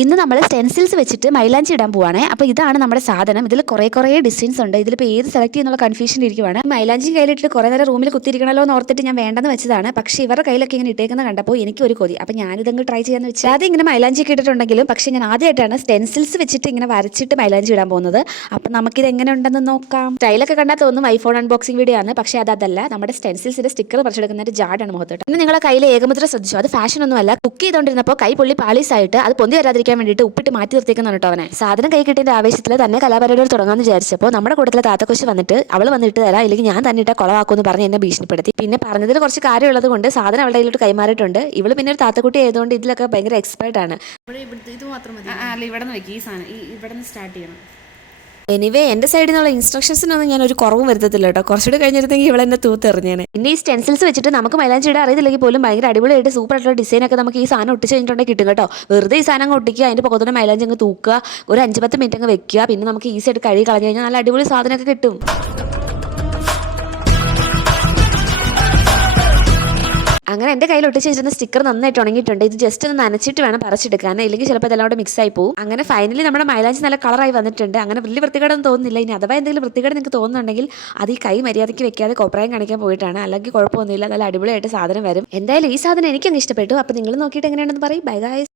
ഇന്ന് നമ്മൾ സ്റ്റെൻസിൽസ് വെച്ചിട്ട് മൈലാഞ്ചി ഇടാൻ പോവാണ്. അപ്പോൾ ഇതാണ് നമ്മുടെ സാധനം. ഇതിൽ കുറേ ഡിസൈൻസ് ഉണ്ട്. ഇതിലിപ്പോൾ ഏത് സെലക്ട് ചെയ്യുന്നുള്ള കൺഫ്യൂഷൻ ഇരിക്കുവാണ്. മൈലാഞ്ചി കയ്യിലിട്ട് കുറേ നേരം റൂമിൽ കുത്തിയിരിക്കണമല്ലോ എന്ന് ഓർത്തിട്ട് ഞാൻ വേണ്ടെന്ന് വെച്ചതാണ്. പക്ഷേ ഇവരുടെ കയ്യിലൊക്കെ ഇങ്ങനെ ഇട്ടേക്കുന്ന കണ്ടപ്പോൾ എനിക്ക് ഒരു കൊതി. അപ്പോൾ ഞാനിതങ്ങ് ട്രൈ ചെയ്യാന്ന് വെച്ചാൽ ആദ്യം ഇങ്ങനെ മൈലാഞ്ചി ഒക്കെ ഇട്ടിട്ടുണ്ടെങ്കിലും പക്ഷേ ഞാൻ ആദ്യമായിട്ടാണ് സ്റ്റെൻസിൽസ് വെച്ചിട്ട് ഇങ്ങനെ വരച്ചിട്ട് മൈലാഞ്ചി ഇടാൻ പോകുന്നത്. അപ്പോൾ നമുക്കിത് എങ്ങനെ ഉണ്ടെന്ന് നോക്കാം. സ്റ്റൈലൊക്കെ കണ്ടാൽ തോന്നും ഐഫോൺ അൺബോക്സിംഗ് വീഡിയോ ആണ്. പക്ഷേ അതല്ല, നമ്മുടെ സ്റ്റെൻസിൽസിന്റെ സ്റ്റിക്കർ പറിച്ചെടുക്കുന്ന ഒരു ജാഡാണ് മുഖത്തോട്ട്. പിന്നെ നിങ്ങളെ കയ്യിൽ ഏകമുദ്ര ശ്രദ്ധിച്ചു. അത് ഫാഷൻ ഒന്നുമല്ല. കുക്ക് ചെയ്തുകൊണ്ടിരുന്നപ്പോൾ കൈ പൊള്ളി പാളീസ് ആയിട്ട് അത് പൊന്തി വരാതിരിക്കാൻ വേണ്ടിയിട്ട് ഉപ്പിട്ട് മാറ്റി നിർത്തിക്കുന്ന കേട്ടോ അവനെ. സാധനം കൈ കിട്ടിയതിന്റെ ആവേശത്തിൽ തന്നെ കലാപരിപാടികൾ തുടങ്ങാമെന്ന് വിചാരിച്ചപ്പോൾ നമ്മുടെ കൂട്ടത്തിലെ താത്തക്കൊച്ച് വന്നിട്ട് അവൾ വന്നിട്ട് തരാം, ഇല്ലെങ്കിൽ ഞാൻ തന്നെ ഇട്ട കുളവാക്കുമെന്ന് പറഞ്ഞ് എന്നെ ഭീഷണിപ്പെടുത്തി. പിന്നെ പറഞ്ഞതിൽ കുറച്ച് കാര്യമുള്ളത് കൊണ്ട് സാധനം അവളുടെ കയ്യിലോട്ട് കൈമാറിയിട്ടുണ്ട്. ഇവള് പിന്നെ ഒരു താത്തക്കുട്ടി ആയതുകൊണ്ട് ഇതിലൊക്കെ ഭയങ്കര എക്സ്പേർട്ട് ആണ്. ഇത് മാത്രം മതി. അല്ല, ഇവിടെ നിന്ന് വെക്കി. ഈ സാധനം ഇവിടെ നിന്ന് സ്റ്റാർട്ട് ചെയ്യണം. എനിവേ എൻ്റെ സൈഡിൽ നിന്നുള്ള ഇൻസ്ട്രക്ഷൻസിനൊന്നും ഞാൻ ഒരു കുറവും വരുത്തത്തില്ല കേട്ടോ. കുറച്ചുകൂടി കഴിഞ്ഞിരുന്നെങ്കിൽ ഇവിടെ എന്നെ തൂത്തെറിഞ്ഞേനെ. പിന്നെ ഈ സ്റ്റെൻസിൽസ് വെച്ചിട്ട് നമുക്ക് മൈലാഞ്ചി ഇടാൻ അറിയത്തില്ലെങ്കിൽ പോലും ഭയങ്കര അടിപൊളിയായിട്ട് സൂപ്പർ ആയിട്ടുള്ള ഡിസൈനൊക്കെ നമുക്ക് ഈ സാധനം ഒട്ടിച്ച് കഴിഞ്ഞിട്ടുണ്ടെങ്കിൽ കിട്ടും കേട്ടോ. വെറുതെ ഈ സാധനം അങ്ങ് ഒട്ടിക്കുക, അതിൻ്റെ പുറത്തോടെ മൈലാഞ്ചി അങ്ങ് തൂക്കുക, ഒരു 5-10 മിനിറ്റ് അങ്ങ് വെക്കുക. പിന്നെ നമുക്ക് ഈസി ആയിട്ട് കഴുകി കളഞ്ഞു കഴിഞ്ഞാൽ നല്ല അടിപൊളി സാധനമൊക്കെ കിട്ടും. അങ്ങനെ എൻ്റെ കയ്യിൽ ഒട്ടിച്ച് വെച്ചിരുന്ന സ്റ്റിക്കർ നന്നായിട്ട് ഉണങ്ങിയിട്ടുണ്ട്. ഇത് ജസ്റ്റ് ഒന്ന് നനച്ചിട്ട് വേണം പറിച്ചെടുക്കാൻ, ഇല്ലെങ്കിൽ ചിലപ്പോൾ ഇതെല്ലാം കൂടെ മിക്സ് ആയി പോകും. അങ്ങനെ ഫൈനലി നമ്മുടെ മൈലാഞ്ചി നല്ല കളറായി വന്നിട്ടുണ്ട്. അങ്ങനെ വലിയ വൃത്തികേടൊന്നും തോന്നുന്നില്ല. ഇനി അഥവാ എന്തെങ്കിലും വൃത്തികേട് നിങ്ങൾക്ക് തോന്നുന്നുണ്ടെങ്കിൽ അത് ഈ കൈ മര്യാദയ്ക്ക് വെക്കാതെ കോപ്രായം കാണിക്കാൻ പോയിട്ടാണ്. അല്ലെങ്കിൽ കുഴപ്പമൊന്നുമില്ല, നല്ല അടിപൊളിയായിട്ട് സാധനം വരും. എന്തായാലും ഈ സാധനം എനിക്കങ്ങ് ഇഷ്ടപ്പെട്ടു. അപ്പോൾ നിങ്ങൾ നോക്കിയിട്ട് എങ്ങനെയാണെന്ന് പറയും. Bye guys.